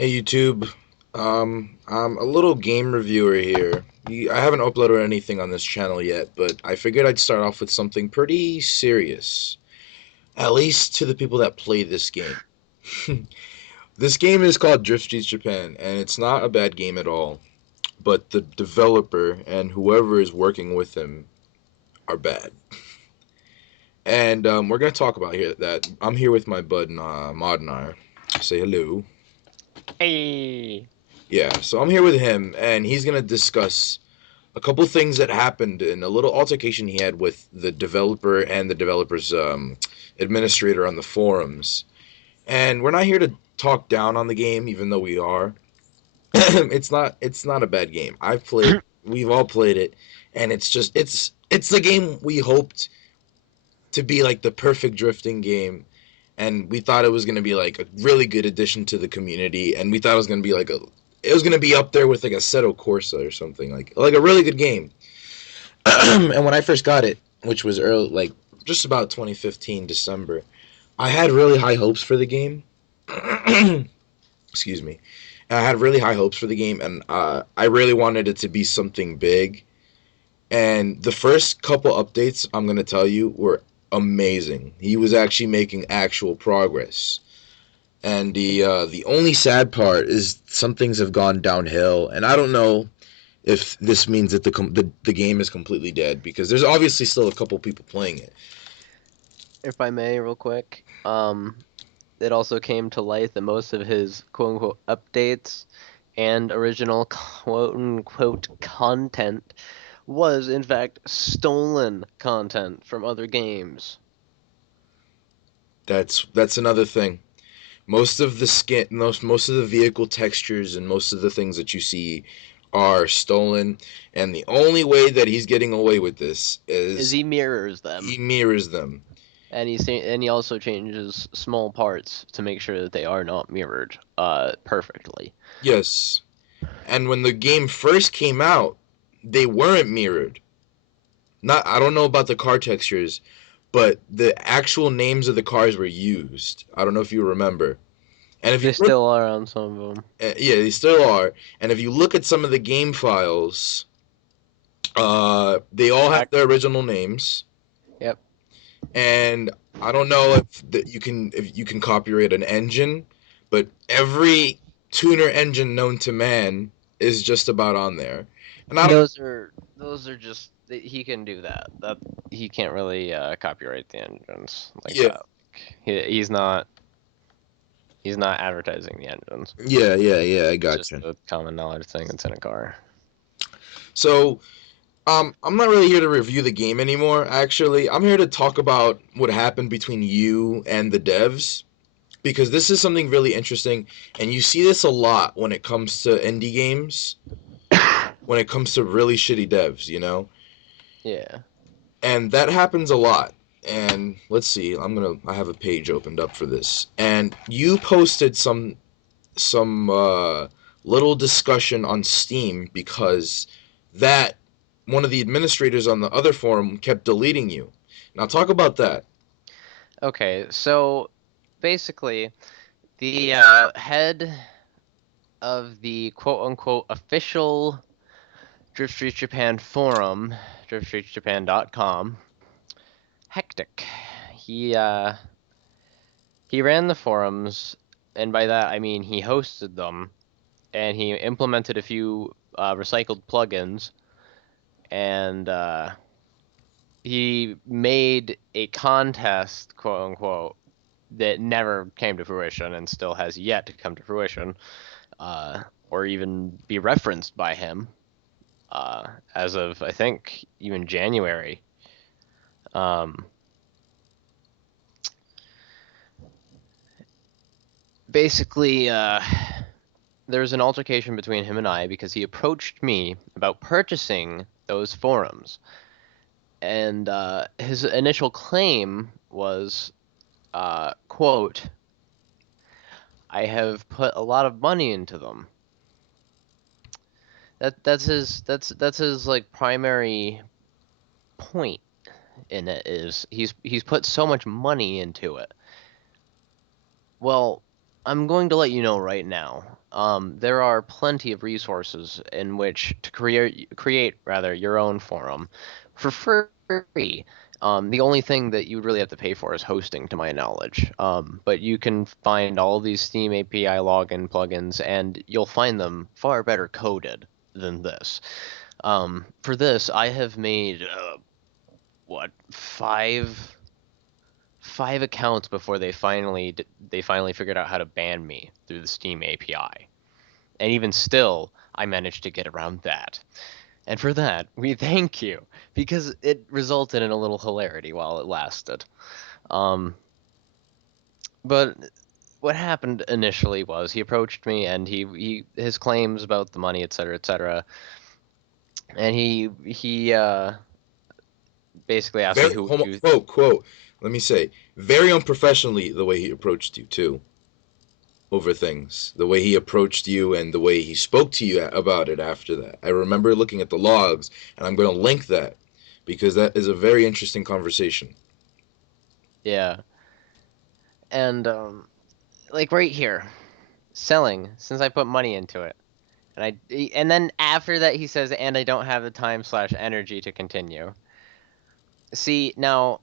Hey YouTube, I'm a little game reviewer here. I haven't uploaded anything on this channel yet, but I figured I'd start off with something pretty serious, at least to the people that play this game. This game is called Drift Streets Japan, and it's not a bad game at all, but the developer and whoever is working with him are bad. And we're gonna talk about here that I'm here with my bud Modnar. Say hello. Hey. Yeah, so I'm here with him, and he's gonna discuss a couple things that happened in a little altercation he had with the developer and the developer's administrator on the forums. And we're not here to talk down on the game, even though we are. It's not a bad game. I've played. We've all played it, and it's the game we hoped to be like the perfect drifting game. And we thought it was gonna be like a really good addition to the community, and we thought it was gonna be like a it was gonna be up there with like a Assetto Corsa or something like a really good game. And when I first got it, which was early, like just about 2015 December, I had really high hopes for the game. Excuse me. I had really high hopes for the game, and I really wanted it to be something big. And the first couple updates, I'm gonna tell you, were amazing. He was actually making actual progress. And the only sad part is some things have gone downhill, and I don't know if this means that the game is completely dead because there's obviously still a couple people playing it. If I may, real quick, it also came to light that most of his quote unquote updates and original quote unquote content was in fact stolen content from other games. That's another thing. Most of the vehicle textures and most of the things that you see are stolen, and the only way that he's getting away with this Is is he mirrors he them, mirrors them. and he also changes small parts to make sure that they are not mirrored perfectly. Yes. And when the game first came out, they weren't mirrored. Not I don't know about the car textures, but the actual names of the cars were used. I don't know if you remember. And if you They look, still are on some of them. yeah, they still are. And if you look at some of the game files, they all have Back. their original names. Yep. And I don't know if you can copyright an engine, but every tuner engine known to man is just about on there. And I don't. Those are just he can do that. That he can't really copyright the engines like Yeah, that. He's not advertising the engines. yeah. I It's got just you. a common knowledge thing that's in a car. So I'm not really here to review the game anymore, actually. I'm here to talk about what happened between you and the devs because this is something really interesting, and you see this a lot when it comes to indie games, when it comes to really shitty devs, you know? Yeah. And that happens a lot. And let's see, I have a page opened up for this. And you posted some little discussion on Steam because that one of the administrators on the other forum kept deleting you. Now talk about that. Okay, so basically, the head of the quote unquote official Drift Street Japan forum, driftstreetjapan.com, Hectic. He uh, he ran the forums, and by that I mean he hosted them, and he implemented a few recycled plugins, and he made a contest, quote unquote, that never came to fruition and still has yet to come to fruition, or even be referenced by him, as of I think even January. Um, basically, there was an altercation between him and I because he approached me about purchasing those forums, and his initial claim was, quote, "I have put a lot of money into them." That's his like primary point in it is he's put so much money into it. Well, I'm going to let you know right now. there are plenty of resources in which to create rather your own forum for free. The only thing that you would really have to pay for is hosting, to my knowledge. But you can find all these Steam API login plugins, and you'll find them far better coded than this. For this, I have made what five accounts before they finally figured out how to ban me through the Steam API. And even still, I managed to get around that. And for that, we thank you, because it resulted in a little hilarity while it lasted. Um, but what happened initially was he approached me and he his claims about the money, et cetera, and he basically asked me Very who homo, he was. quote. Let me say, very unprofessionally the way he approached you too over things. The way he approached you and the way he spoke to you about it after that. I remember looking at the logs, and I'm going to link that because that is a very interesting conversation. Yeah, and like right here, selling since I put money into it. And then after that he says, and I don't have the time slash energy to continue. See, now,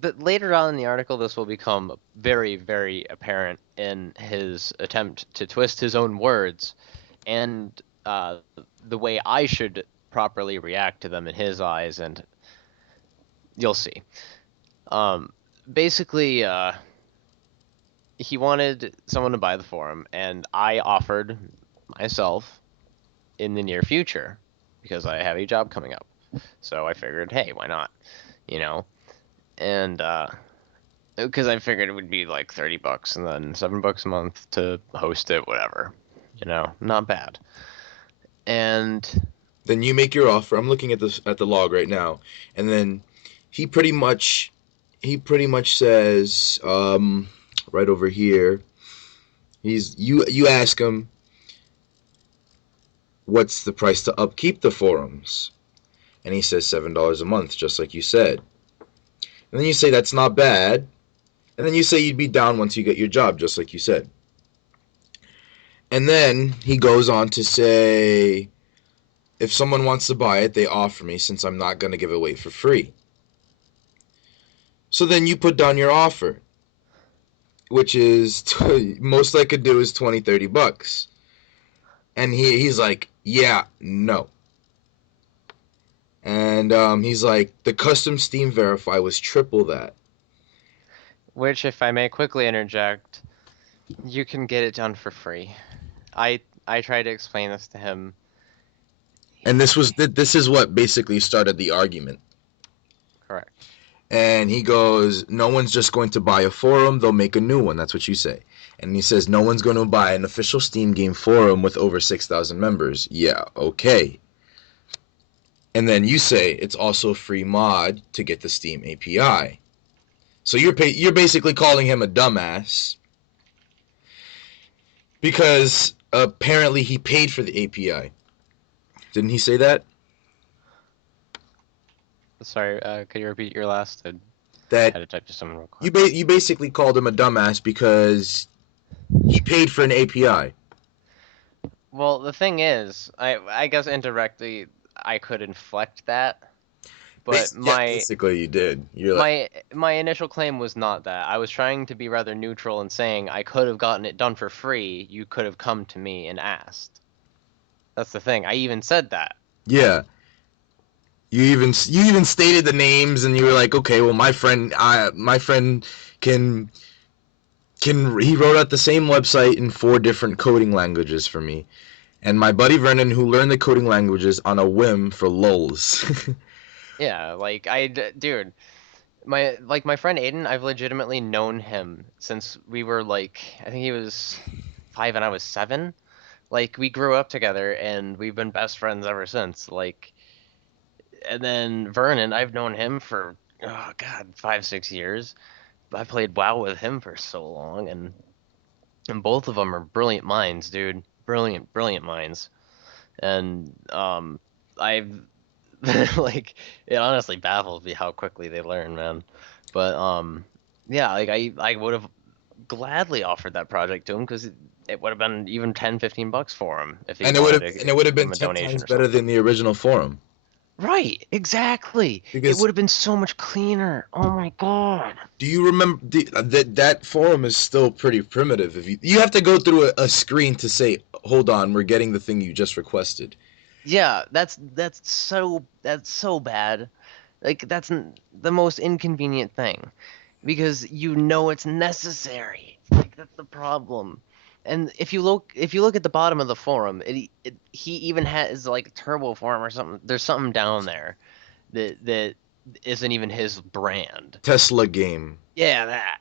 but later on in the article, this will become very, very apparent in his attempt to twist his own words and the way I should properly react to them in his eyes, and you'll see. Um, basically, he wanted someone to buy the forum, and I offered myself in the near future because I have a job coming up. So I figured, hey, why not? You know, and because I figured it would be like $30 and then $7 a month to host it, whatever. Not bad. And Then you make your offer. I'm looking at the log right now, and then he pretty much he pretty much says right over here. You ask him what's the price to upkeep the forums, and he says $7 a month, just like you said. And then you say that's not bad, and then you say you'd be down once you get your job, just like you said. And then he goes on to say, if someone wants to buy it, they offer me since I'm not going to give it away for free. So then you put down your offer, which is most I could do is 20, $30. And he's like, yeah, no. And he's like, the custom Steam Verify was triple that. which, if I may quickly interject, you can get it done for free. I tried to explain this to him. And this is what basically started the argument. Correct. And he goes, no one's just going to buy a forum, they'll make a new one. That's what you say. And he says, no one's going to buy an official Steam game forum with over 6,000 members. Yeah, okay. And then you say it's also a free mod to get the Steam API. So you're basically calling him a dumbass because apparently he paid for the API. Didn't he say that? Sorry, could you repeat your last? I That had to type to someone real you quick. you basically called him a dumbass because he paid for an API. Well, the thing is, I guess indirectly I could inflect that, but Yeah, my basically you did. You're like, my my initial claim was not that. I was trying to be rather neutral and saying I could have gotten it done for free. You could have come to me and asked. That's the thing. I even said that. yeah. You even stated the names, and you were like, okay, well, my friend can he wrote out the same website in 4 different coding languages for me, and my buddy Vernon, who learned the coding languages on a whim for lulz. Yeah, like dude, my friend Aiden, I've legitimately known him since we were like, I think he was 5 and I was 7. Like we grew up together and we've been best friends ever since. Like, and then Vernon, I've known him for, oh God, 5, 6 years. I played WoW with him for so long, and both of them are brilliant minds, dude. Brilliant, brilliant minds. And I've like it honestly baffles me how quickly they learn, man. But yeah, like I would have gladly offered that project to him because it would have been even 10, 15 bucks for him if he And it would wanted have to and it would have give been him a 10 donation times or better something. than the original forum. Right, exactly. It Because would have been so much cleaner. Oh my God. do you remember that forum is still pretty primitive? If you have to go through a screen to say, "Hold on, we're getting the thing you just requested." Yeah, that's so bad. Like the most inconvenient thing because you know it's necessary. Like that's the problem. And if you look at the bottom of the forum, he even has like turbo form or something. There's something down there that isn't even his brand. Tesla game. Yeah, that.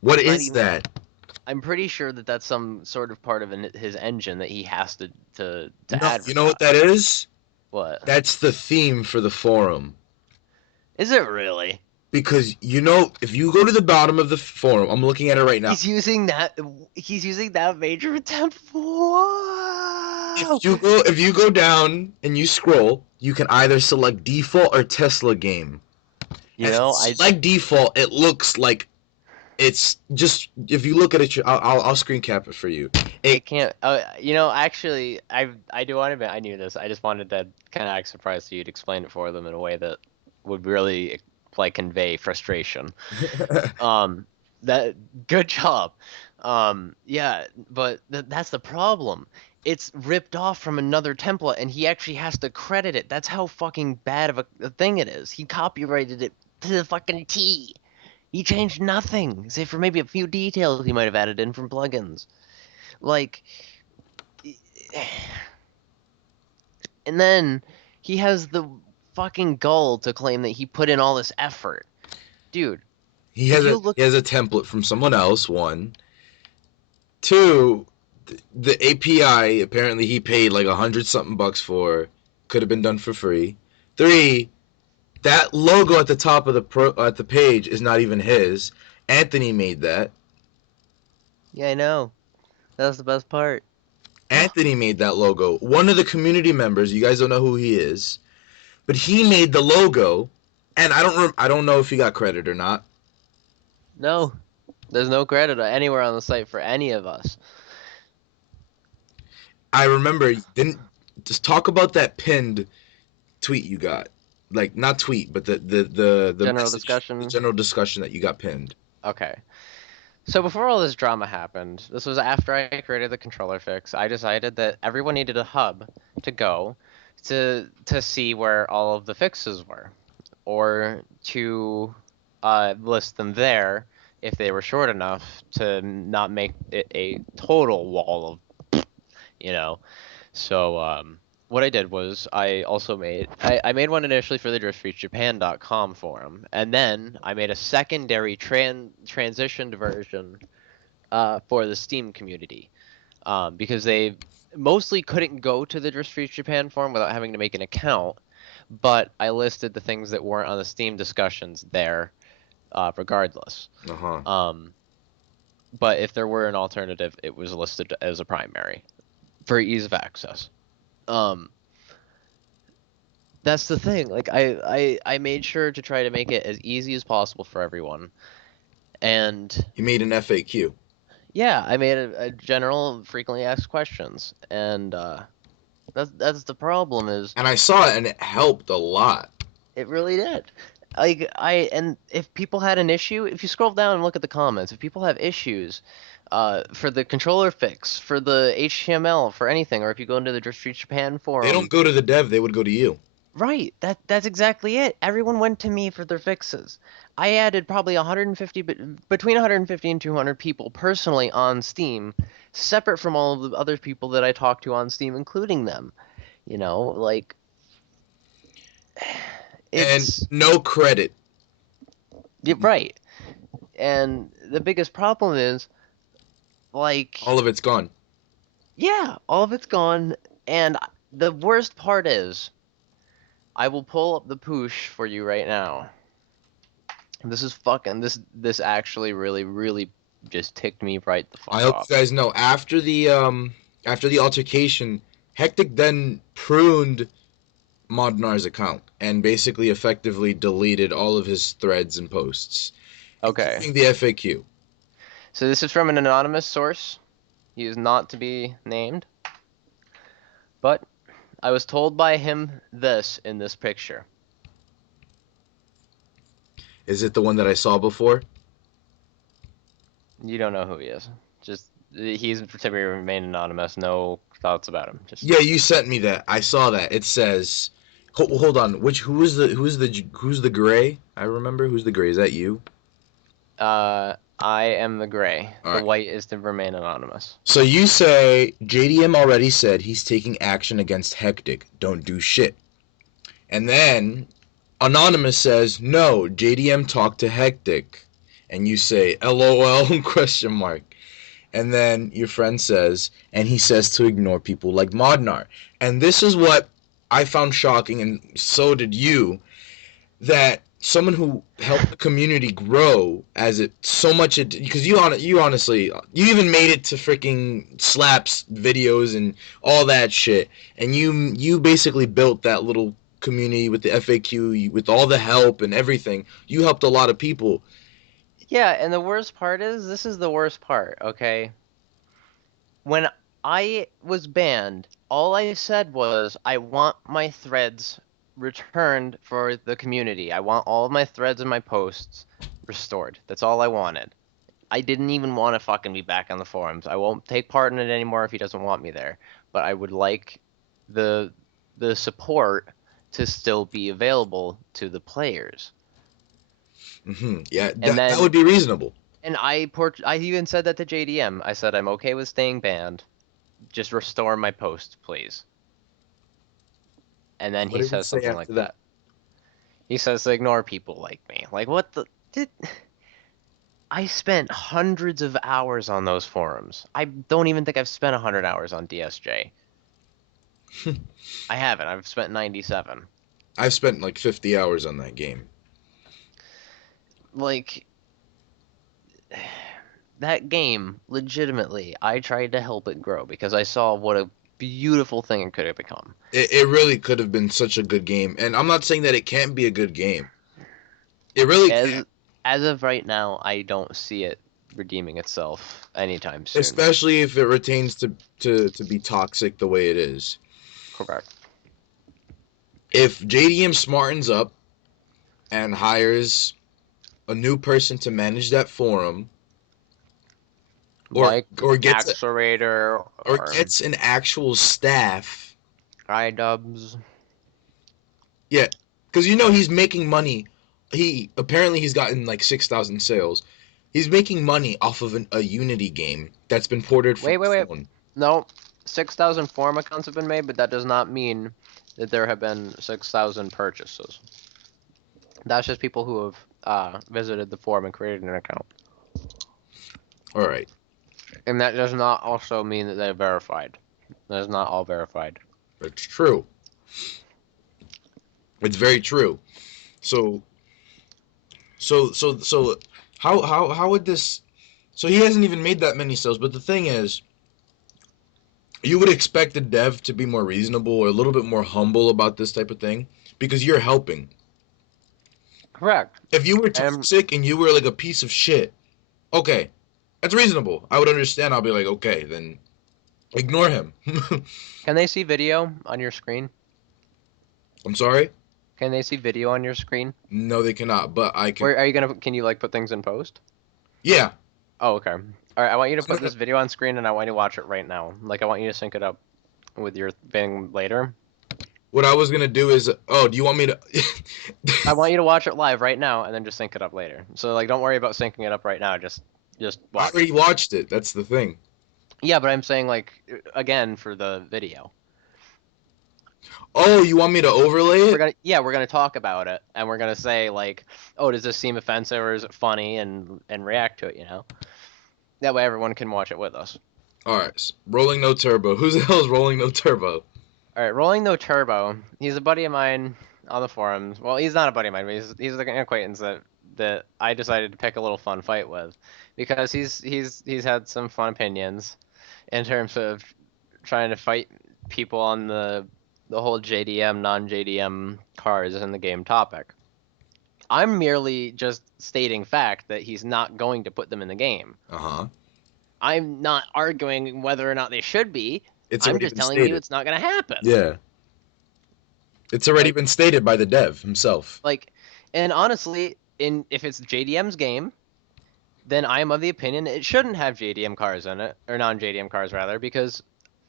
What It's not is even. that? I'm pretty sure that that's some sort of part of his engine that he has to No, you know what that advertise. is? What? That's the theme for the forum. Is it really? Because if you go to the bottom of the forum, I'm looking at it right now. He's using that. He's using that major attempt. Whoa! If you go down and you scroll, you can either select default or Tesla game. You And know, I select default, it looks like it's just if you look at it, I'll screen cap it for you. It it can't. You know, actually, I do want to admit I knew this. I just wanted to kind of act surprised so you'd explain it for them in a way that would really like convey frustration. Um, that good job. Yeah, but that's the problem. It's ripped off from another template, and he actually has to credit it. That's how fucking bad of a thing it is. He copyrighted it to the fucking T. He changed nothing, save for maybe a few details he might have added in from plugins. Like, and then he has the fucking gall to claim that he put in all this effort. Dude, he if has you a look, he has a template from someone else. One, two, the API apparently he paid like 100 something bucks for. Could have been done for free. Three, that logo at the top of at the page is not even his. Anthony made that. yeah, I know. That's the best part. Anthony made that logo. One of the community members, you guys don't know who he is, but he made the logo, and I don't know if he got credit or not. No, there's no credit anywhere on the site for any of us. I remember didn't just talk about that pinned tweet you got, like not tweet, but the General message, the discussion. general discussion that you got pinned. Okay. So before all this drama happened, this was after I created the controller fix. I decided that everyone needed a hub to go to see where all of the fixes were, or to list them there if they were short enough to not make it a total wall of, you know. So what I did was I made one initially for the driftfreejapan.com forum, and then I made a secondary transitioned version for the Steam community because they mostly couldn't go to the Drift Freeze Japan forum without having to make an account. But I listed the things that weren't on the Steam discussions there, regardless. Uh huh. Um, but if there were an alternative, it was listed as a primary for ease of access. Um, that's the thing. Like I made sure to try to make it as easy as possible for everyone. And He made an FAQ, yeah, I made a general frequently asked questions, and that's the problem is and I saw it, and it helped a lot. it really did. Like and if people had an issue, if you scroll down and look at the comments, if people have issues, for the controller fix, for the HTML, for anything, or if you go into the Drift Street Japan They don't forum, go to the dev; they would go to you. right, that's exactly it. Everyone went to me for their fixes. I added probably 150, between 150 and 200 people personally on Steam, separate from all of the other people that I talked to on Steam, including them. You know, like And it's no credit. right. And the biggest problem is like, All of it's gone. yeah, all of it's gone. And the worst part is, I will pull up the push for you right now. This is fucking this actually really just ticked me right the I fuck hope off. you guys know after the altercation, Hectic then pruned Modnar's account and basically effectively deleted all of his threads and posts, Okay. including the FAQ. So this is from an anonymous source. He is not to be named, but I was told by him this in this picture. Is it the one that I saw before? You don't know who he is. Just he's to remain anonymous. No thoughts about him. Just Yeah, you sent me that. I saw that. It says, hold on. Who's the gray? I remember who's the gray. Is that you? I am the gray. All The right. white is to remain anonymous. So you say JDM already said he's taking action against Hectic. Don't do shit. And then Anonymous says, no, JDM talked to Hectic. And you say, LOL question mark. And then your friend says, and he says to ignore people like Modnar. And this is what I found shocking, and so did you, that someone who helped the community grow as it so much it because you honestly you even made it to freaking slaps videos and all that shit, and you basically built that little community with the FAQ with all the help and everything. You helped a lot of people. Yeah, and the worst part is this is the worst part, okay? When I was banned, all I said was I want my threads returned for the community. I want all of my threads and my posts restored. That's all I wanted. I didn't even want to fucking be back on the forums. I won't take part in it anymore if he doesn't want me there. But I would like the the support to still be available to the players. Yeah, And that would then be reasonable. I even said that to JDM. I said I'm okay with staying banned. Just restore my post, please. And then What he did he says say something like after that? that. He says to ignore people like me. Like what the did I spent hundreds of hours on those forums. I don't even think I've spent 100 hours on DSJ. I haven't. I've spent 97. I've spent like 50 hours on that game. Like that game, legitimately, I tried to help it grow because I saw what a beautiful thing it could have become. It really could have been such a good game, and I'm not saying that it can't be a good game. It really can, As as of right now, I don't see it redeeming itself anytime soon. especially if it retains to be toxic the way it is. Correct. If JDM smartens up and hires a new person to manage that forum, or Like or gets Accelerator or or gets an actual staff, iDubbbz. yeah, because he's making money. He's gotten like 6,000 sales. He's making money off of a Unity game that's been ported from the Wait. phone. No, 6,000 forum accounts have been made, but that does not mean that there have been 6,000 purchases. That's just people who have visited the forum and created an account. All right, And that does not also mean that they're verified. That is not all verified. that's true. It's very true. So so how would this? So he hasn't even made that many sales. But the thing is, you would expect the dev to be more reasonable or a little bit more humble about this type of thing because you're helping. Correct. If you were And toxic and you were like a piece of shit, okay, that's reasonable. I would understand. I'll be like, okay, then ignore him. can they see video on your screen? I'm sorry. Can they see video on your screen? No, they cannot. But I can. Where are you gonna? Can you like put things in post? Yeah. Oh, okay. All right. I want you to I'm put gonna, this video on screen, and I want you to watch it right now. Like I want you to sync it up with your thing later. what I was gonna do is, oh, do you want me to? I want you to watch it live right now, and then just sync it up later. So like, don't worry about syncing it up right now. Just I watch. already watched it. That's the thing. Yeah, but I'm saying like again for the video. Oh, you want me to overlay it? We're gonna talk about it, and we're gonna say like, oh, does this seem offensive or is it funny, and react to it. That way everyone can watch it with us. All right. Rolling no turbo. Who the hell is rolling no turbo? All right, rolling no turbo. He's a buddy of mine on the forums. Well, he's not a buddy of mine, but he's like an acquaintance that I decided to pick a little fun fight with, because he's had some fun opinions in terms of trying to fight people on the whole JDM non-JDM cars in the game topic. I'm merely just stating fact that he's not going to put them in the game. Uh-huh. I'm not arguing whether or not they should be. It's I'm already just been telling you stated. it's not going to happen. Yeah. It's already Like been stated by the dev himself. like and honestly, in if it's JDM's game, then I am of the opinion it shouldn't have JDM cars in it, or non-JDM cars rather, because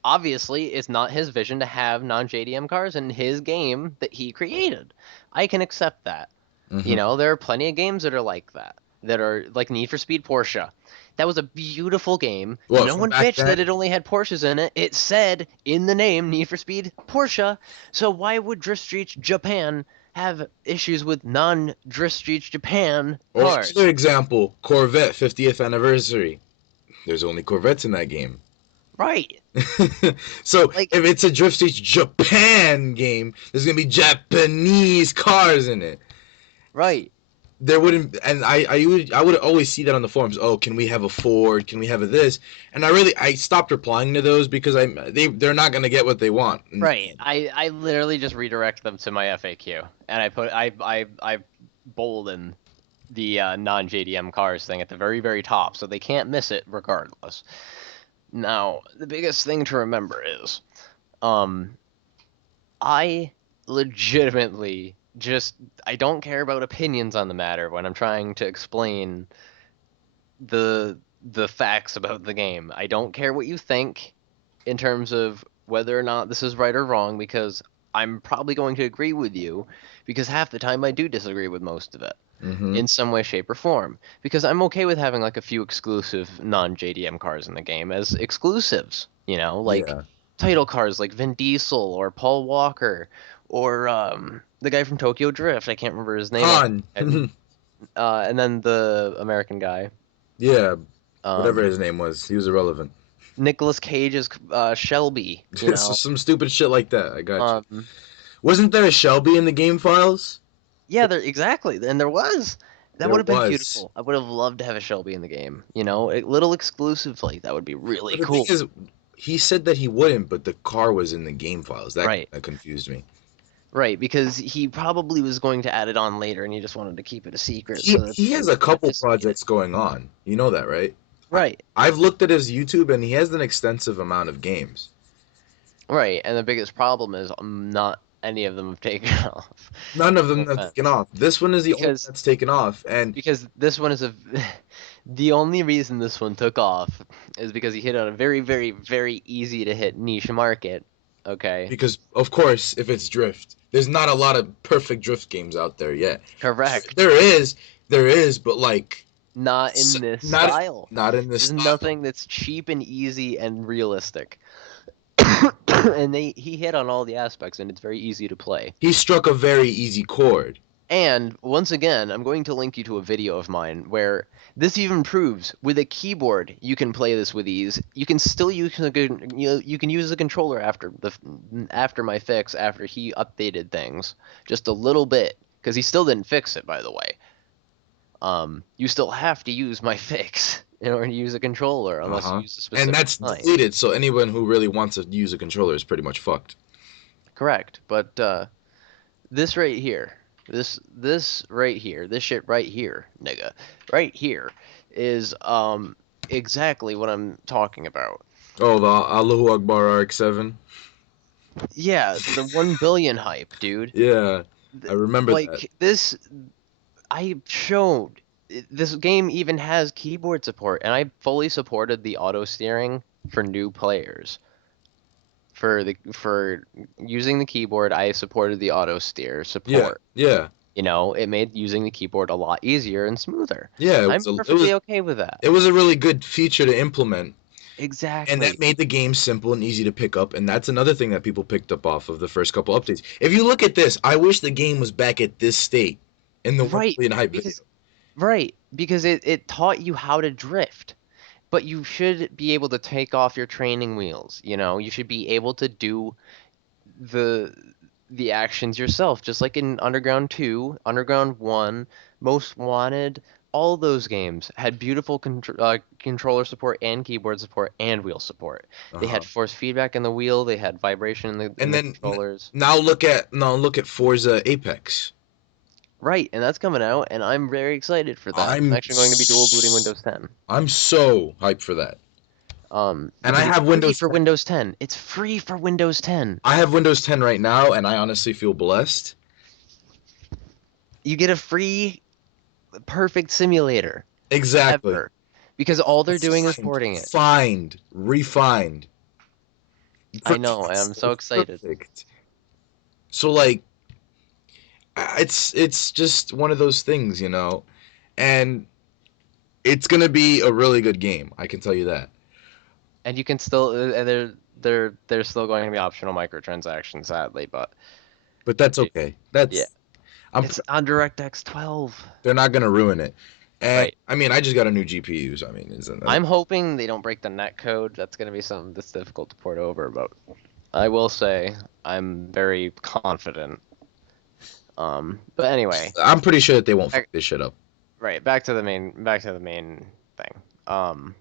obviously it's not his vision to have non-JDM cars in his game that he created. I can accept that. You Hmm. know, there are plenty of games that are like Need for Speed Porsche. That was a beautiful game. What, No from one back bitched that then? it only had Porsches in it. It said in the name Need for Speed Porsche. So why would Drift Street Japan have issues with non-Drift Street Japan Or another cars? example, Corvette 50th anniversary. There's only Corvettes in that game. Right. So Like if it's a Drift Street Japan game, there's gonna be Japanese cars in it. right. There wouldn't, and I would always see that on the forums. Oh, can we have a Ford? Can we have a this? And I stopped replying to those because they're not gonna get what they want. Right. I literally just redirect them to my FAQ and I bold in the non JDM cars thing at the very top, so they can't miss it regardless. Now, the biggest thing to remember is, um, I legitimately just I don't care about opinions on the matter when I'm trying to explain the facts about the game. I don't care what you think in terms of whether or not this is right or wrong because I'm probably going to agree with you because half the time I do disagree with most of it Mm-hmm. in some way, shape, or form. Because I'm okay with having like a few exclusive non JDM cars in the game as exclusives, you know, like Yeah. title cars like Vin Diesel or Paul Walker or the guy from Tokyo Drift. I can't remember his name off Han. my head. And then the American guy. Yeah. Whatever Um, his name was, he was irrelevant. Nicholas Cage's Shelby, you Just know. some stupid shit like that. I got you. Um, Wasn't there a Shelby in the game files? yeah, there exactly, and there was. That There would have been was. beautiful. I would have loved to have a Shelby in the game. You know, a little exclusive like that would be But really the thing cool. is, he said that he wouldn't, but the car was in the game files. That Right, kind of confused me. right, because he probably was going to add it on later, and he just wanted to keep it a secret He so that he they has a wouldn't couple investigate it. projects going on. You know that, right? I, Right, I've looked at his YouTube, and he has an extensive amount of games. right, and the biggest problem is not any of them have taken off. None of No them have taken offense, off. This one is the only one because that's taken off, and this one is a the only reason this one took off is because he hit on a very easy to hit niche market. Okay, because of course, if it's drift, there's not a lot of perfect drift games out there yet. correct. There is, there is, but like Not in this not style. not in this There's style. nothing that's cheap and easy and realistic. And he hit on all the aspects and it's very easy to play. He struck a very easy chord. And once again, I'm going to link you to a video of mine where this even proves with a keyboard you can play this with ease. You can still use you can use the controller after my fix after he updated things just a little bit because he still didn't fix it by the way. You still have to use my fix in order to use a controller Uh unless you huh. use a And specific that's line. deleted, so anyone who really wants to use a controller is pretty much fucked. Correct, but this right here, this right here, this shit right here, nigga, right here is exactly what I'm talking about. Oh, the Allahu Akbar RX-7. Yeah, the 1 billion hype, dude. Yeah, I remember that. Like this, I showed this game even has keyboard support, and I fully supported the auto steering for new players. For using the keyboard, I supported the auto steer Yeah, support. yeah, You know, it made using the keyboard a lot easier and smoother. yeah. I'm perfectly okay with that. It was a really good feature to implement, and that Exactly. made the game simple and easy to pick up. And that's another thing that people picked up off of the first couple updates. If you look at this, I wish the game was back at this state in the one Right, billion hype video. because because it taught you how to drift. But you should be able to take off your training wheels, you know? You should be able to do the the actions yourself, just like in Underground 2, Underground 1, Most Wanted, all those games had beautiful controller support and keyboard support and wheel support. They had Uh-huh. force feedback in the wheel, they had vibration in And the then controllers. now look at Forza Apex. Right, and that's coming out, and I'm very excited for that. I'm I'm actually going to be dual booting s- Windows 10. I'm so hyped for that. And I Because it's have free Windows for 10. Windows 10. It's free for Windows 10. I have Windows 10 right now, and I honestly feel blessed. You get a free perfect simulator Exactly. ever. Because all they're doing is Refined, porting it. refined. I know, and I'm so It's excited. perfect. So like, it's just one of those things, and it's gonna be a really good game. I can tell you that. And you can still and there's still going to be optional microtransactions, sadly, but But that's okay. yeah. I'm. It's on DirectX 12. They're not gonna ruin it. And Right. I mean, I just got a new GPU. So I mean, isn't that? I'm hoping they don't break the net code. That's going to be something that's difficult to port over, but I will say I'm very confident. But anyway, I'm pretty sure that they won't fuck back, this shit up. right, back to the main thing.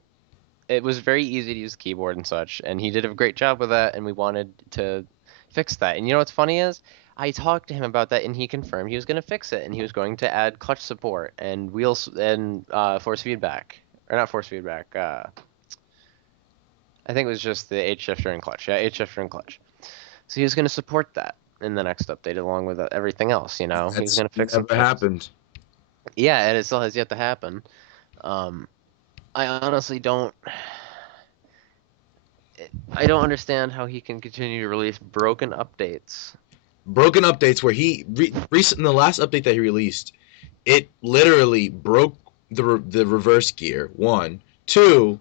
It was very easy to use the keyboard and such, and he did a great job with that, and we wanted to fix that. And you know what's funny is, I talked to him about that, and he confirmed he was going to fix it, and he was going to add clutch support and wheels and force feedback, or not force feedback. I think it was just the H shifter and clutch. Yeah, H shifter and clutch. So he was going to support that in the next update, along with everything else. He was That's going to fix some never fixes. happened. Yeah, and it still has yet to happen. Um, I honestly don't. I don't understand how he can continue to release broken updates. Broken updates where recent in the last update that he released, it literally broke the reverse gear. One, two,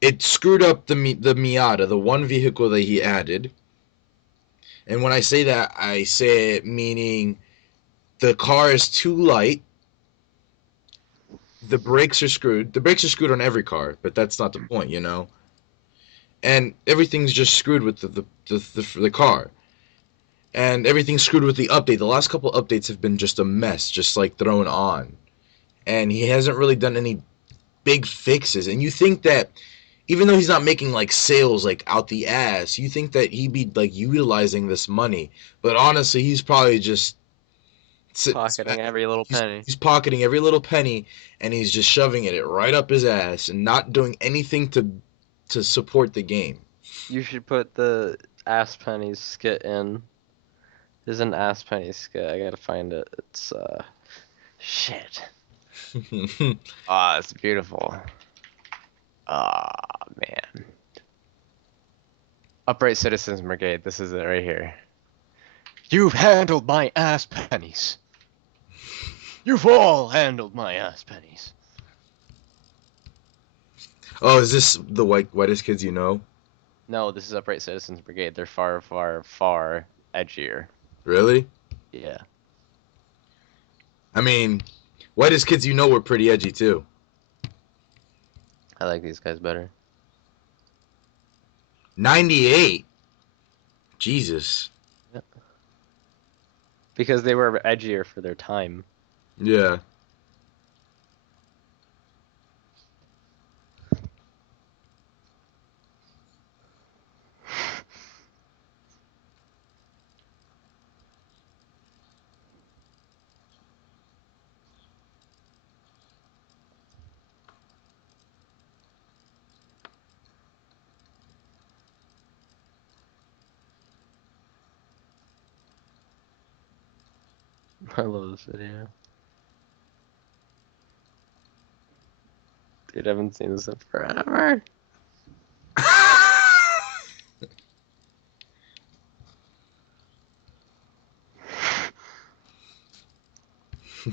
it screwed up the Miata, the one vehicle that he added. And when I say that, I say it meaning the car is too light. The brakes are screwed. The brakes are screwed on every car, but that's not the point. And everything's just screwed with the car. And everything's screwed with the update. The last couple updates have been just a mess, just like thrown on. And he hasn't really done any big fixes. And you think that even though he's not making like sales like out the ass, you think that he'd be like utilizing this money. But honestly, he's probably just Pocketing every little penny. he's pocketing every little penny and he's just shoving it right up his ass and not doing anything to support the game. You should put the Ass Pennies skit in. There's an Ass Penny skit. I gotta find it. It's shit. Ah, it's beautiful. Ah, man. Upright Citizens Brigade. This is it right here. You've handled my ass pennies. You've all handled my ass pennies. Oh, is this the whitest kids you know? No, this is Upright Citizens Brigade. They're far, far, far edgier. Really? Yeah. I mean, whitest kids you know were pretty edgy too. I like these guys better. 98. Jesus. Yeah. Because they were edgier for their time. Yeah. I love this video. Dude, I haven't seen this in forever.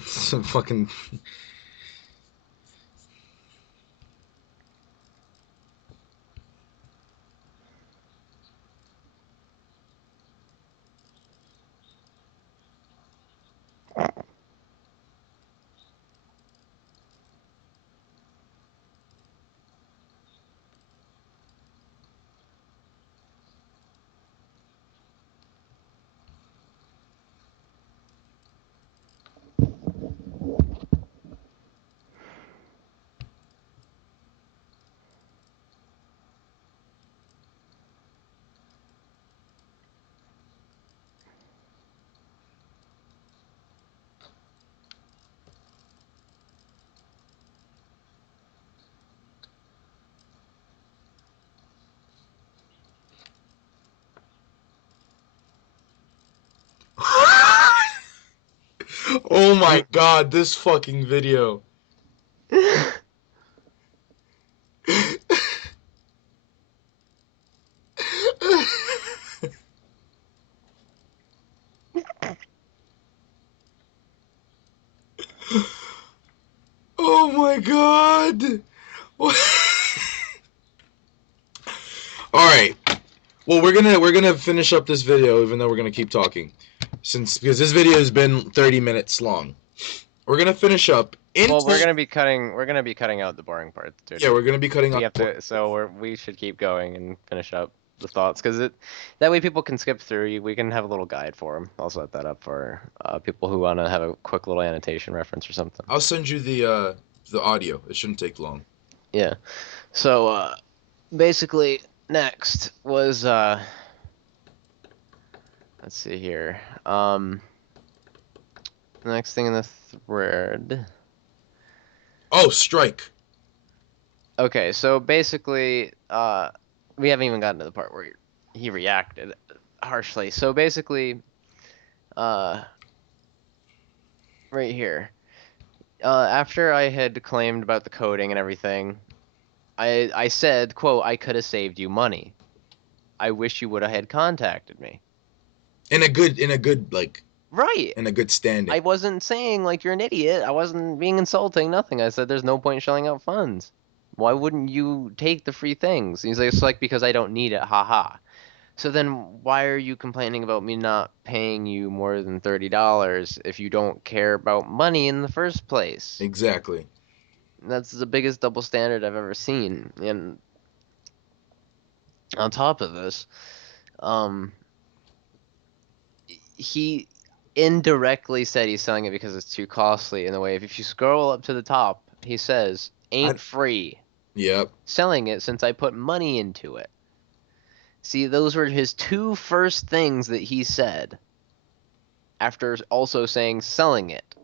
Some fucking. Oh my god, this fucking video. Oh my god. All right. Well, we're gonna finish up this video, even though we're gonna keep talking, since because this video has been 30 minutes long. We're gonna finish up in Well, 10. we're gonna be cutting out the boring parts, dude. Yeah, we're gonna be cutting We out. have to, so we should keep going and finish up the thoughts, because that way people can skip through. We can have a little guide for them. I'll set that up for people who want to have a quick little annotation reference or something. I'll send you the audio. It shouldn't take long. Yeah. So basically, next was let's see here. The next thing in the thread. Oh, strike. Okay, so basically, we haven't even gotten to the part where he reacted harshly. So basically, uh, right here, after I had claimed about the coding and everything, I said, quote, I could have saved you money. I wish you would have had contacted me. In a good like Right. in a good standing. I wasn't saying like you're an idiot. I wasn't being insulting, nothing. I said there's no point shelling out funds. Why wouldn't you take the free things? He's like, it's like because I don't need it, haha. So then why are you complaining about me not paying you more than $30 if you don't care about money in the first place? Exactly. That's the biggest double standard I've ever seen. And on top of this, um, he indirectly said he's selling it because it's too costly in the way if you scroll up to the top, he says, I ain't free. Yep. Selling it since I put money into it. See, those were his two first things that he said after also saying selling it.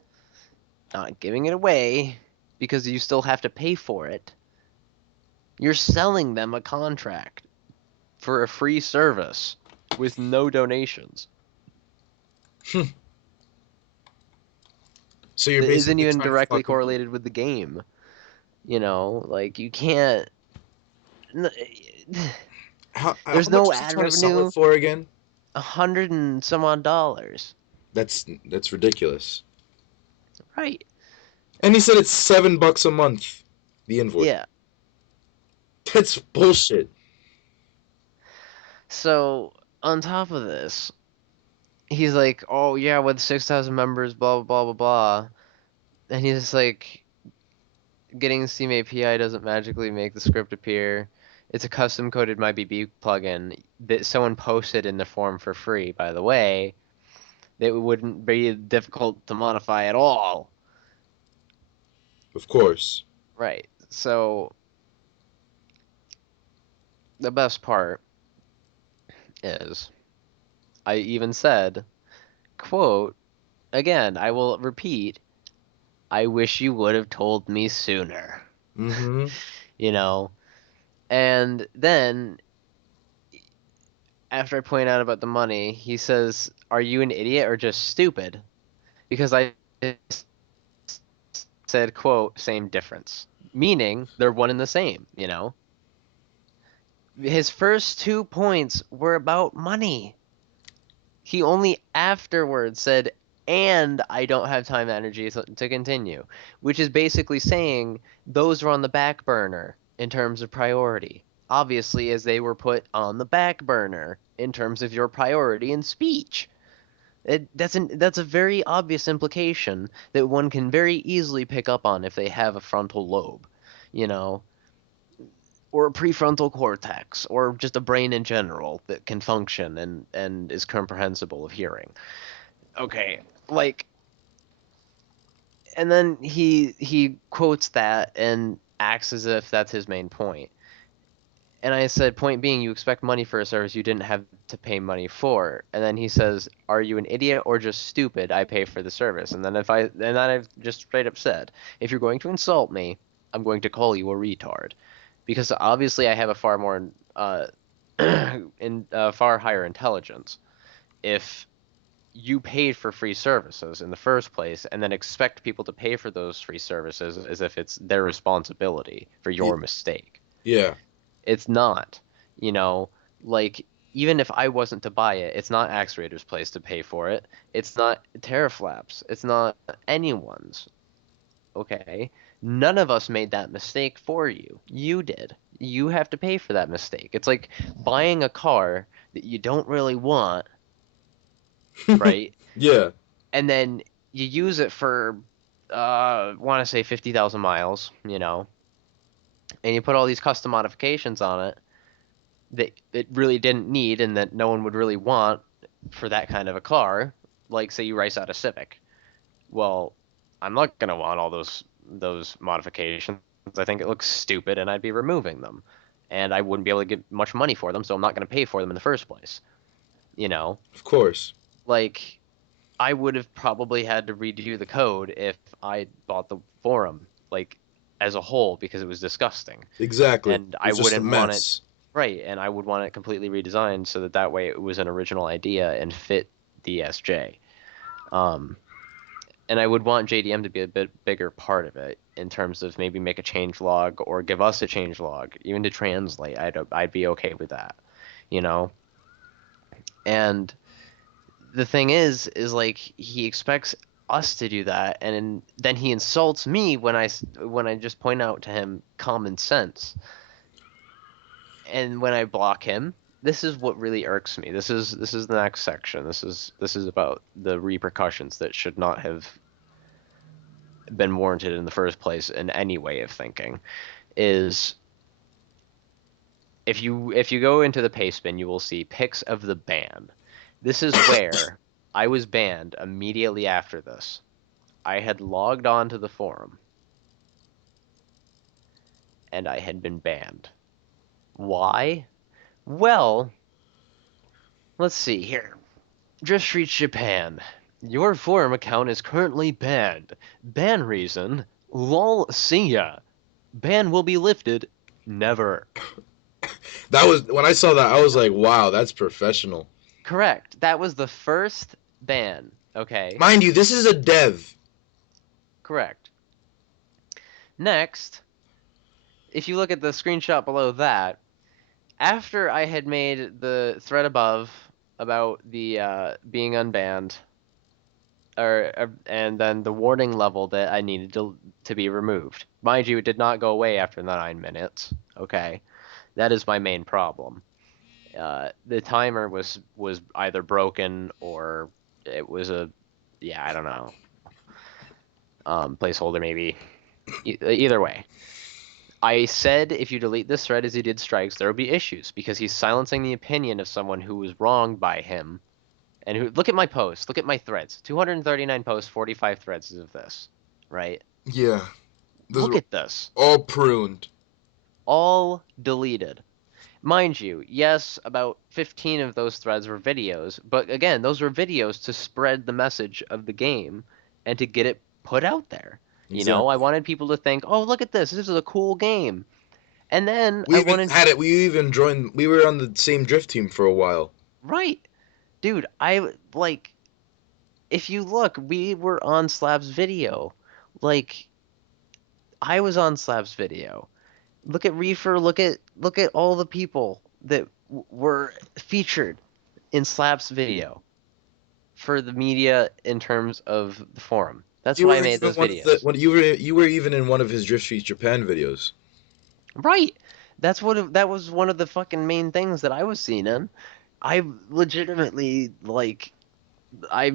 Not giving it away because you still have to pay for it. You're selling them a contract for a free service with no donations. So you're That isn't basically even trying to directly fuck with me. correlated with the game. You know, like you can't. How There's much no is he ad trying to sell it revenue. for again? 100 and some odd dollars. That's ridiculous. Right. And he said it's $7 a month. The invoice. Yeah. That's bullshit. So on top of this, he's like, "Oh yeah, with 6,000 members, blah blah blah blah blah," and he's like, "Getting Steam API doesn't magically make the script appear. It's a custom coded MyBB plugin that someone posted in the form for free, by the way. That wouldn't be difficult to modify at all." Of course. Right. So the best part is, I even said, "Quote again. I will repeat. I wish you would have told me sooner." Mm-hmm. You know. And then after I point out about the money, he says, "Are you an idiot or just stupid?" Because I said, quote, same difference. Meaning they're one and the same, you know? His first 2 points were about money. He only afterwards said, and I don't have time and energy to continue, which is basically saying those are on the back burner in terms of priority. Obviously, as they were put on the back burner in terms of your priority in speech. That's a very obvious implication that one can very easily pick up on if they have a frontal lobe, you know, or a prefrontal cortex, or just a brain in general that can function and is comprehensible of hearing. Okay, like, and then he quotes that and acts as if that's his main point. And I said, point being, you expect money for a service you didn't have to pay money for. And then he says, are you an idiot or just stupid? I pay for the service. And then I've just straight up said, if you're going to insult me, I'm going to call you a retard, because obviously I have a far more far higher intelligence. If you paid for free services in the first place and then expect people to pay for those free services as if it's their responsibility for your mistake. Yeah. It's not, you know, like even if I wasn't to buy it, it's not Axrator's place to pay for it. It's not Terraflap's. It's not anyone's. Okay? None of us made that mistake for you. You did. You have to pay for that mistake. It's like buying a car that you don't really want, right? Yeah. And then you use it for want to say 50,000 miles, and you put all these custom modifications on it that it really didn't need and that no one would really want for that kind of a car, like say you race out a Civic. Well, I'm not gonna want all those modifications. I think it looks stupid and I'd be removing them. And I wouldn't be able to get much money for them, so I'm not gonna pay for them in the first place. You know? Of course. Like I would have probably had to redo the code if I bought the forum, like as a whole, because it was disgusting. Exactly. And It I was just a wouldn't want it mess. right, and I would want it completely redesigned so that that way it was an original idea and fit the SJ. Um, and I would want JDM to be a bit bigger part of it in terms of maybe make a change log or give us a change log, even to translate. I'd be okay with that, you know. And the thing is like he expects us to do that, and then he insults me when I just point out to him common sense. And when I block him, this is what really irks me. This is the next section. This is about the repercussions that should not have been warranted in the first place in any way of thinking. Is if you go into the paste bin, you will see pics of the ban. This is where I was banned immediately after this. I had logged on to the forum and I had been banned. Why? Well, let's see here. Just reached Japan. Your forum account is currently banned. Ban reason? Lol, see ya. Ban will be lifted. Never. That was when I saw that I was like, wow, that's professional. Correct. That was the first ban. Okay. Mind you, this is a dev. Correct. Next, if you look at the screenshot below that, after I had made the thread above about the being unbanned, and then the warning level that I needed to be removed. Mind you, it did not go away after the 9 minutes. Okay, that is my main problem. The timer was either broken or it was a yeah, I don't know, placeholder maybe. Either way, I said if you delete this thread as he did strikes, there will be issues because he's silencing the opinion of someone who was wronged by him. And who look at my posts, look at my threads. 239 posts, 45 threads of this, right? Yeah. Those Look are at this. all pruned. All deleted. Mind you, yes, about 15 of those threads were videos, but again, those were videos to spread the message of the game and to get it put out there. I Exactly. wanted people to think, "Oh, look at this. This is a cool game." And then We I even wanted had it. We even joined. We were on the same drift team for a while. right. Dude, I like if you look, we were on Slab's video. Like I was on Slab's video. Look at Reefer. Look at all the people that were featured in Slab's video for the media in terms of the forum. That's You why I were made even those one of the videos. when you were even in one of his Drift Street Japan videos. Right. That was one of the fucking main things that I was seen in. I legitimately like I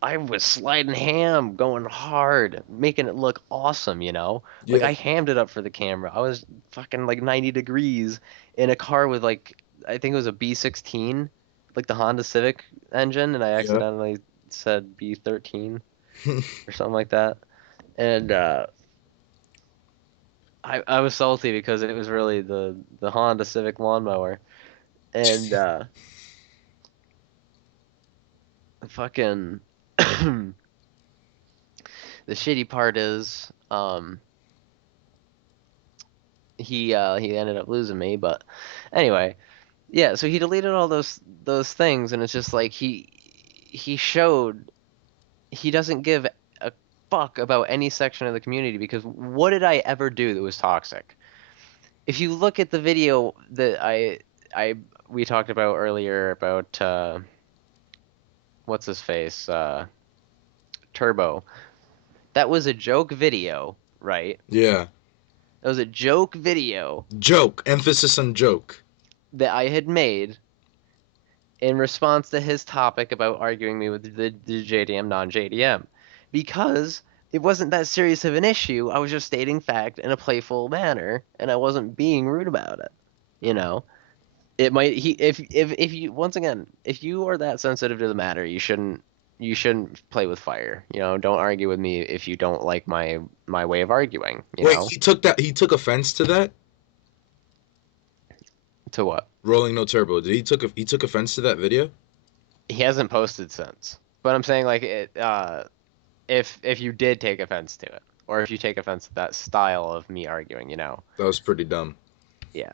I was sliding ham, going hard, making it look awesome. Like Yeah. I hammed it up for the camera. I was fucking like 90 degrees in a car with like I think it was a B16, like the Honda Civic engine, and I Yeah. accidentally said B13 or something like that. And I was salty because it was really the Honda Civic lawnmower. And fucking the shitty part is he ended up losing me, but anyway, yeah, so he deleted all those things and it's just like he showed he doesn't give a fuck about any section of the community because what did I ever do that was toxic? If you look at the video that I we talked about earlier about what's his face Turbo, that was a joke video, right? Yeah. That was a joke video Joke. Emphasis on joke. that I had made in response to his topic about arguing me with the JDM non-JDM because it wasn't that serious of an issue. I was just stating fact in a playful manner and I wasn't being rude about it. You know, it might he if you once again, if you are that sensitive to the matter, you shouldn't play with fire. You know, don't argue with me if you don't like my way of arguing, you Wait, know? he took offense to that? To what? Rolling no turbo. He took offense to that video? He hasn't posted since. But I'm saying like it if you did take offense to it, or if you take offense to that style of me arguing, you know, That was pretty dumb. yeah,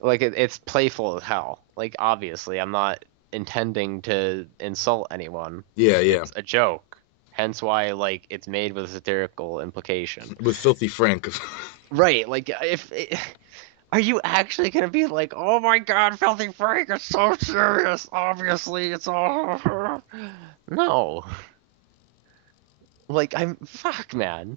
like it's playful as hell. Like obviously, I'm not intending to insult anyone. Yeah, yeah. It's a joke. Hence why like it's made with a satirical implication. With Filthy Frank. Right? Like if are you actually gonna be like, oh my God, Filthy Frank, it's so serious. Obviously, it's all no. Like I'm fuck, man.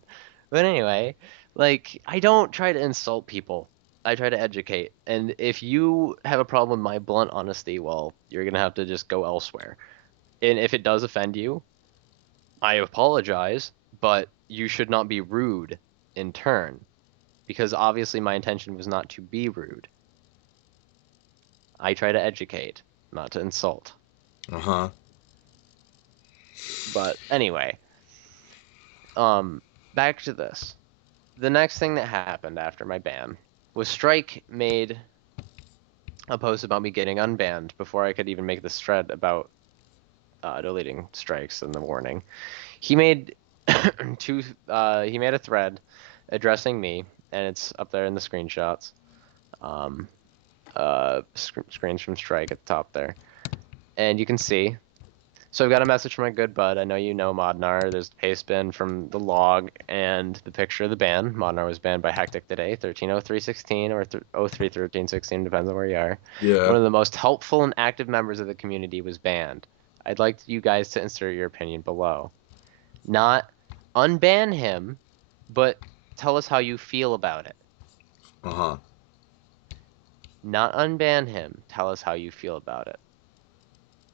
But anyway, like I don't try to insult people. I try to educate. And if you have a problem with my blunt honesty, well, you're gonna have to just go elsewhere. And if it does offend you, I apologize, but you should not be rude in turn, because obviously my intention was not to be rude. I try to educate, not to insult. Uh-huh. But anyway, um, back to this. The next thing that happened after my ban was Strike made a post about me getting unbanned before I could even make this thread about deleting strikes and the warning. He made he made a thread addressing me, and it's up there in the screenshots. Um, screens from Strike at the top there, and you can see. So I've got a message from my good bud. I know you know Modnar. There's the paste bin from the log and the picture of the ban. Modnar was banned by Hectic today, 130316 or 031316, depends on where you are. Yeah. One of the most helpful and active members of the community was banned. I'd like you guys to insert your opinion below. Not unban him, but tell us how you feel about it. Uh-huh. Not unban him, tell us how you feel about it.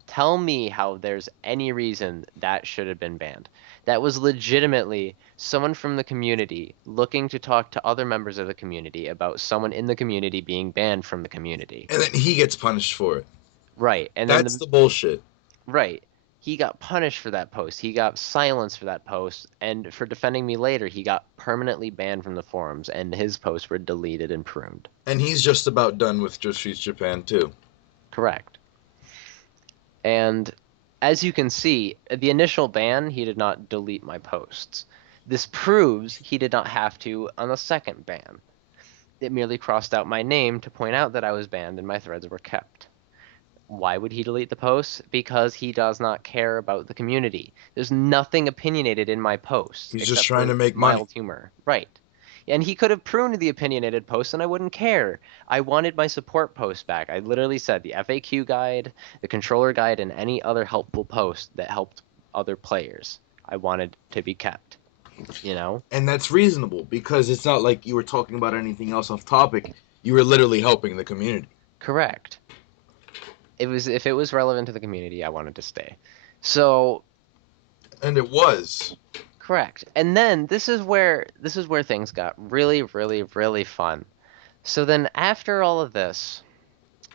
Tell me how there's any reason that should have been banned. That was legitimately someone from the community looking to talk to other members of the community about someone in the community being banned from the community. And then he gets punished for it. Right. And then That's the bullshit. right. He got punished for that post. He got silenced for that post, and for defending me later, he got permanently banned from the forums, and his posts were deleted and pruned. And he's just about done with Just Streets Japan too. Correct. And as you can see, the initial ban, he did not delete my posts. This proves he did not have to on the second ban. It merely crossed out my name to point out that I was banned and my threads were kept. Why would he delete the posts? Because he does not care about the community. There's nothing opinionated in my posts He's just except trying for to make money. mild humor. Right. And he could have pruned the opinionated posts and I wouldn't care. I wanted my support posts back. I literally said the FAQ guide, the controller guide, and any other helpful post that helped other players. I wanted to be kept. You know? And that's reasonable because it's not like you were talking about anything else off topic. You were literally helping the community. Correct. It was if it was relevant to the community, I wanted to stay. So And it was. correct. And then this is where things got really, really, really fun. So then after all of this,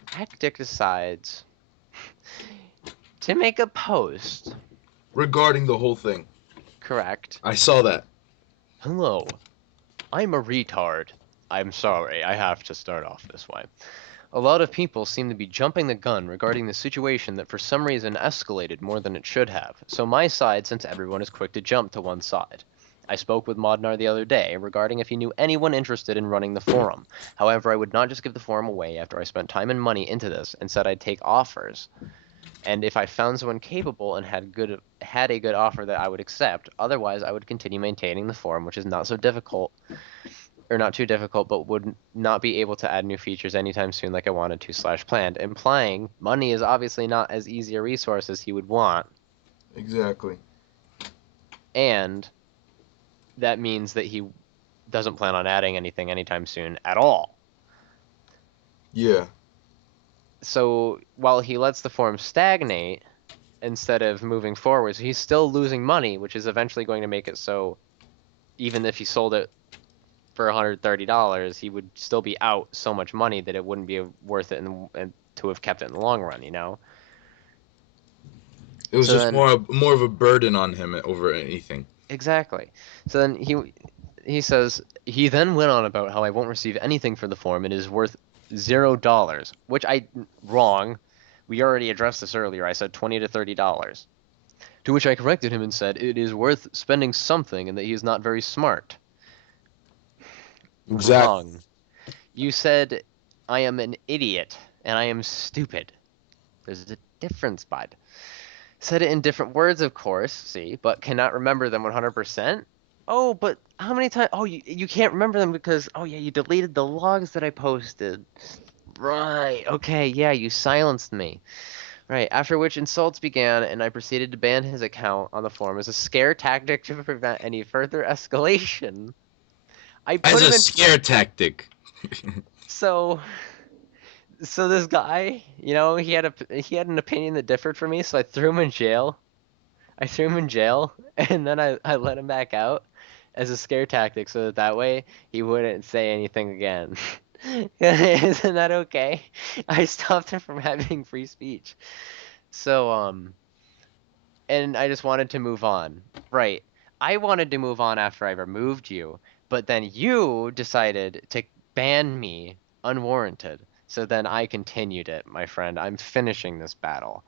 Hectic decides to make a post. Regarding the whole thing. Correct. I saw that. Hello, I'm a retard. I'm sorry, I have to start off this way. A lot of people seem to be jumping the gun regarding the situation that for some reason escalated more than it should have. So my side, since everyone is quick to jump to one side. I spoke with Modnar the other day regarding if he knew anyone interested in running the forum. However, I would not just give the forum away after I spent time and money into this and said I'd take offers. And if I found someone capable and had a good offer that I would accept, otherwise I would continue maintaining the forum, which is not so difficult or not too difficult, but would not be able to add new features anytime soon like I wanted to slash planned, implying money is obviously not as easy a resource as he would want, Exactly. and that means that he doesn't plan on adding anything anytime soon at all. Yeah. So while he lets the forum stagnate instead of moving forwards, he's still losing money, which is eventually going to make it so even if he sold it for $130, he would still be out so much money that it wouldn't be worth it and to have kept it in the long run, you know? It was So just then, more of a burden on him over anything. exactly. So then he says he then went on about how I won't receive anything for the form. It is worth $0, which I wrong. We already addressed this earlier. I said $20 to $30. To which I corrected him and said it is worth spending something and that he is not very smart. Exactly. Wrong. You said I am an idiot and I am stupid. There's a difference, bud. Said it in different words, of course, see, but cannot remember them 100%. Oh, but how many times? Oh, you can't remember them because, oh yeah, you deleted the logs that I posted. Right, okay, yeah, you silenced me. Right, after which insults began, and I proceeded to ban his account on the forum as a scare tactic to prevent any further escalation. I As put a him in. scare tactic. So, so this guy, he had an opinion that differed from me, so I threw him in jail. I threw him in jail, and then I let him back out as a scare tactic so that way he wouldn't say anything again. Isn't that okay? I stopped him from having free speech. So, and I just wanted to move on. Right. I wanted to move on after I removed you, but then you decided to ban me unwarranted. So then I continued it, my friend. I'm finishing this battle.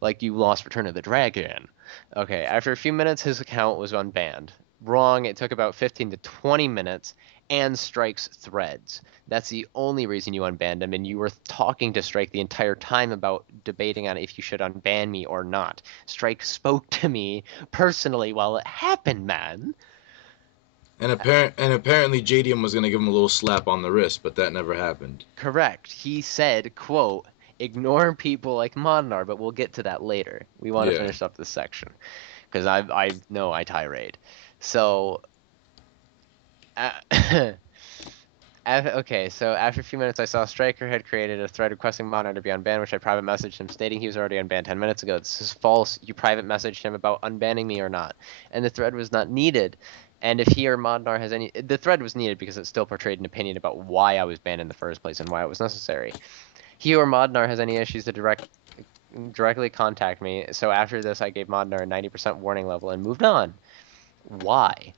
Like you lost Return of the Dragon. Okay, after a few minutes, his account was unbanned. Wrong, it took about 15 to 20 minutes and Strike's threads. That's the only reason you unbanned him, and you were talking to Strike the entire time about debating on if you should unban me or not. Strike spoke to me personally while it happened, man. And apparently JDM was gonna give him a little slap on the wrist, but that never happened. Correct. He said, quote, ignore people like Mondar, but we'll get to that later. We want to Yeah. finish up this section because I know I tirade. So, uh, okay, so after a few minutes, I saw Striker had created a thread requesting Mondar to be unbanned, which I private messaged him stating he was already unbanned 10 minutes ago. This is false. You private messaged him about unbanning me or not, and the thread was not needed. And if he or Mondar has any, the thread was needed because it still portrayed an opinion about why I was banned in the first place and why it was necessary. He or Modnar has any issues to directly contact me. So after this, I gave Modnar a 90% warning level and moved on. Why?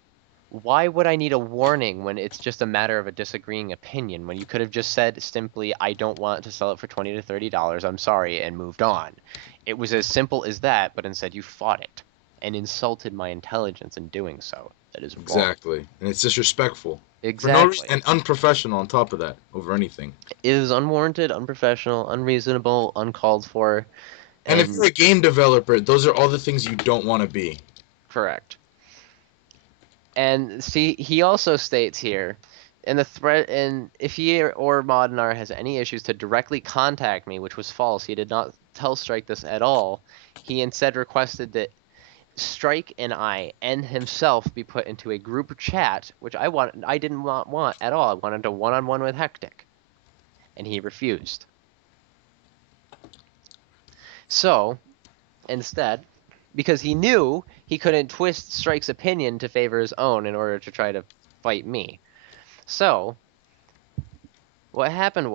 Why would I need a warning when it's just a matter of a disagreeing opinion? When you could have just said simply, I don't want to sell it for $20 to $30, I'm sorry, and moved on. It was as simple as that, but instead you fought it and insulted my intelligence in doing so. That is wrong. Exactly. And it's disrespectful. For no reason Exactly. and unprofessional on top of that, over anything. It is unwarranted, unprofessional, unreasonable, uncalled for, And if you're and a game developer, those are all the things you don't want to be. correct. And see, he also states here in the thread, and if he or Modinar has any issues to directly contact me, which was false, he did not tell Strike this at all. He instead requested that Strike and I and himself be put into a group chat, which I didn't want at all. I wanted a one-on-one with Hectic, and he refused. So instead, because he knew he couldn't twist Strike's opinion to favor his own in order to try to fight me. So what happened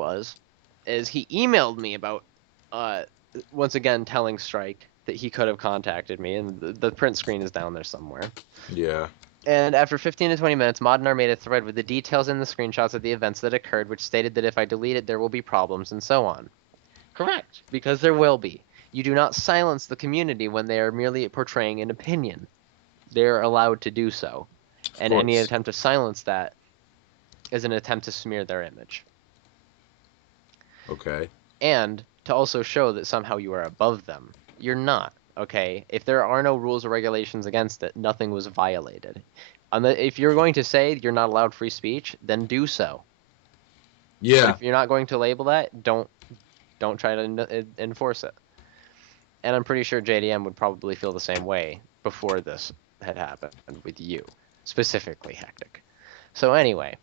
is he emailed me about uh once again telling Strike that he could have contacted me, and the print screen is down there somewhere. Yeah. And after 15 to 20 minutes, Modnar made a thread with the details and the screenshots of the events that occurred, which stated that if I delete it, there will be problems and so on. Correct, because there will be. You do not silence the community when they are merely portraying an opinion. They're allowed to do so. Of And any course. attempt to silence that is an attempt to smear their image. Okay. And to also show that somehow you are above them. You're not, okay? If there are no rules or regulations against it, nothing was violated. If you're going to say you're not allowed free speech, then do so. But Yeah. if you're not going to label that, don't try to enforce it. And I'm pretty sure JDM would probably feel the same way before this had happened with you, specifically Hectic. So anyway,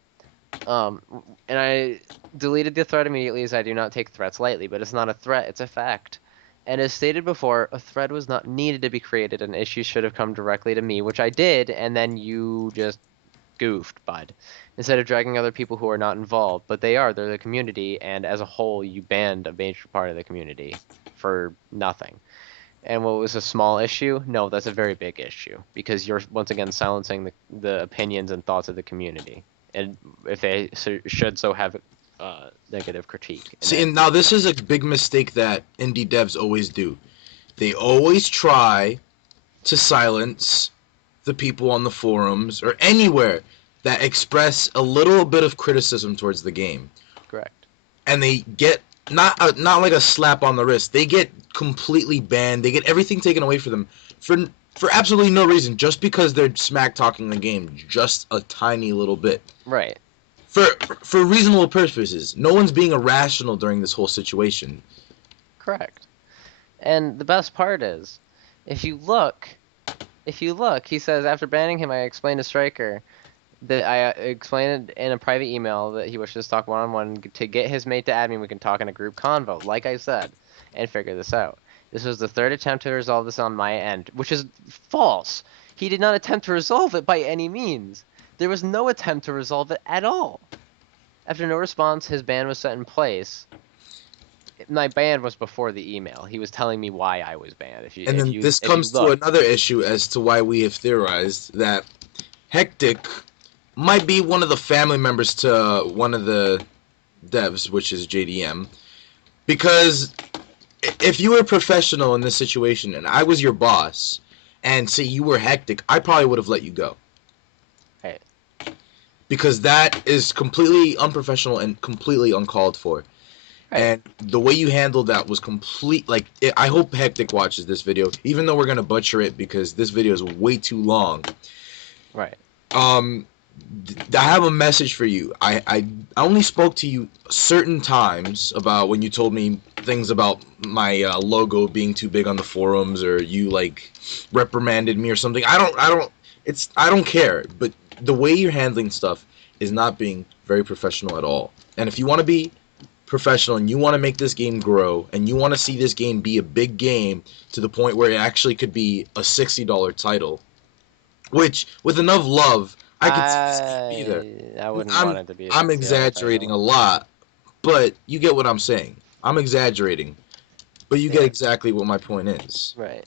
um, and I deleted the thread immediately as I do not take threats lightly, but it's not a threat, it's a fact. And as stated before, a thread was not needed to be created and issues should have come directly to me, which I did, and then you just goofed, bud. Instead of dragging other people who are not involved, but they're the community, and as a whole, you banned a major part of the community for nothing. And what was a small issue? No, that's a very big issue because you're once again silencing the opinions and thoughts of the community, and if they should so have negative critique. See, and now this is a big mistake that indie devs always do. They always try to silence the people on the forums or anywhere that express a little bit of criticism towards the game, Correct. and they get not like a slap on the wrist. They get completely banned. They get everything taken away from them for absolutely no reason, just because they're smack talking the game just a tiny little bit. Right. For for reasonable purposes. No one's being irrational during this whole situation. Correct. And the best part is, if you look, he says after banning him, I explained to Striker that I explained in a private email that he wishes to talk one-on-one to get his mate to add me. We can talk in a group convo, like I said, and figure this out. This was the third attempt to resolve this on my end, which is false. He did not attempt to resolve it by any means. There was no attempt to resolve it at all. After no response, his ban was set in place. My ban was before the email. He was telling me why I was banned. And then this If you comes to look, another issue as to why we have theorized that Hectic might be one of the family members to one of the devs, which is JDM. Because if you were a professional in this situation and I was your boss and say you were Hectic, I probably would have let you go. hey, Because that is completely unprofessional and completely uncalled for. right, And the way you handled that was complete. Like, I hope Hectic watches this video, even though we're gonna butcher it because this video is way too long. right, Um, I have a message for you. I only spoke to you certain times about when you told me things about my logo being too big on the forums, or you like reprimanded me or something. I don't care. But the way you're handling stuff is not being very professional at all. And if you want to be professional and you want to make this game grow and you want to see this game be a big game to the point where it actually could be a $60 title, which with enough love I could see it be there. I wouldn't I'm want it to be a I'm $60 exaggerating a title. lot, but you get what I'm saying. I'm exaggerating, but you get Yeah, exactly what my point is. right.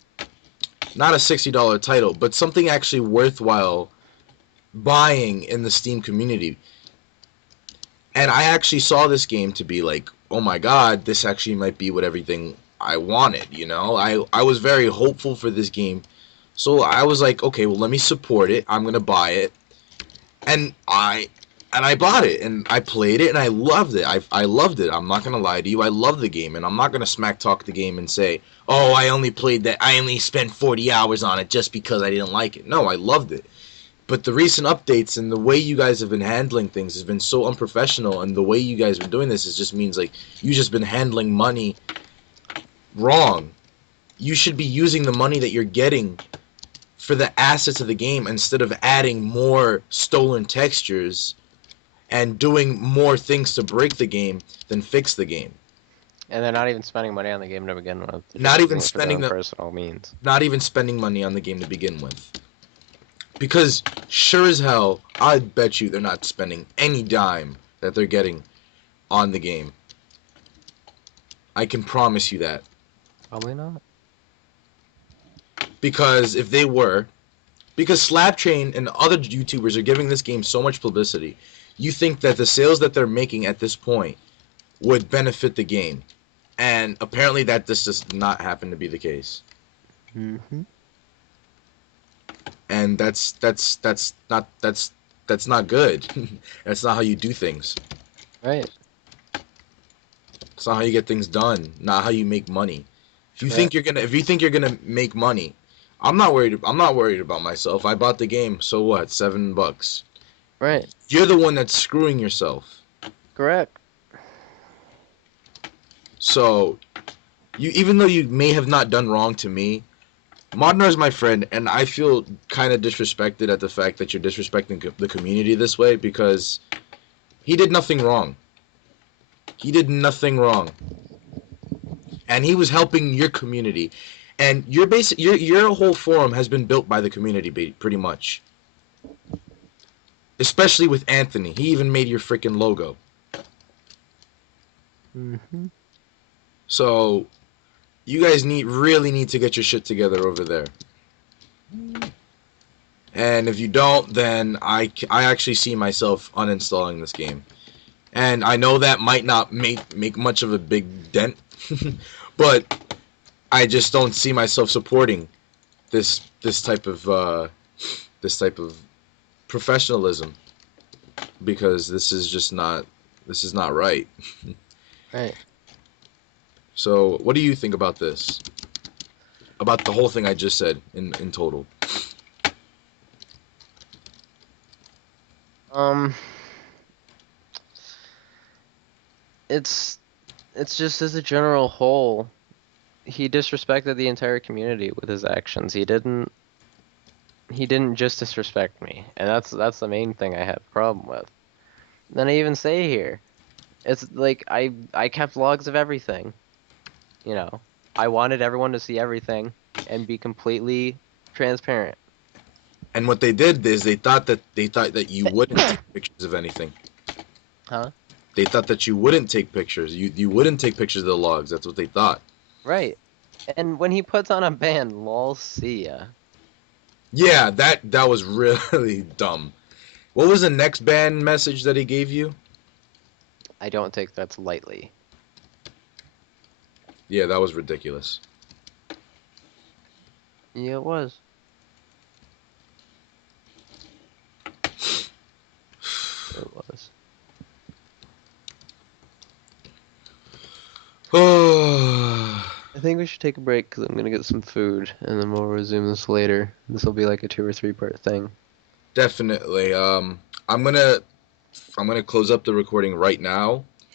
Not a $60 title, but something actually worthwhile buying in the Steam community. And I actually saw this game to be like, oh my god, this actually might be what everything I wanted, you know? I was very hopeful for this game. So I was like, okay, well, let me support it. I'm going to buy it. And I bought it and I played it and I loved it. I loved it. I'm not going to lie to you. I love the game and I'm not going to smack talk the game and say, "Oh, I only played that. I only spent 40 hours on it just because I didn't like it." No, I loved it. But the recent updates and the way you guys have been handling things has been so unprofessional, and the way you guys have been doing this is just means like you just been handling money wrong. You should be using the money that you're getting for the assets of the game instead of adding more stolen textures and doing more things to break the game than fix the game. And they're not even spending money on the game to begin with. They're just Not using even it for their spending own the personal means. not even spending money on the game to begin with. Because sure as hell, I bet you they're not spending any dime that they're getting on the game. I can promise you that. Probably not. Because if they were, because Slaptrain and other YouTubers are giving this game so much publicity, you think that the sales that they're making at this point would benefit the game. And apparently that this does not happen to be the case. Mm-hmm. And that's not good. That's not how you do things. Right. It's not how you get things done. Not how you make money. Right. If you think you're gonna make money, I'm not worried. I'm not worried about myself. I bought the game. So what? $7. Right. You're the one that's screwing yourself. Correct. So you, even though you may have not done wrong to me, Modnar is my friend, and I feel kind of disrespected at the fact that you're disrespecting the community this way because he did nothing wrong. He did nothing wrong, and he was helping your community. And your whole forum has been built by the community, pretty much. Especially with Anthony, he even made your freaking logo. Hmm. So you guys really need to get your shit together over there. And if you don't, then I actually see myself uninstalling this game. And I know that might not make much of a big dent, but I just don't see myself supporting this type of professionalism because this is not right. Right. So, what do you think about this? About the whole thing I just said in total? Um, it's it's just as a general whole, he disrespected the entire community with his actions. He didn't just disrespect me, and that's the main thing I have a problem with. Then I even say here, it's like I kept logs of everything, you know. I wanted everyone to see everything and be completely transparent. And what they did is they thought that you wouldn't take pictures of anything. Huh? They thought that you wouldn't take pictures. You wouldn't take pictures of the logs. That's what they thought. Right. And when he puts on a band, lol, see ya. Yeah, that was really dumb. What was the next ban message that he gave you? I don't take threats lightly. Yeah, that was ridiculous. Yeah, it was. It was. I think we should take a break because I'm gonna get some food and then we'll resume this later. This will be like a 2 or 3 part thing. Definitely. I'm gonna close up the recording right now,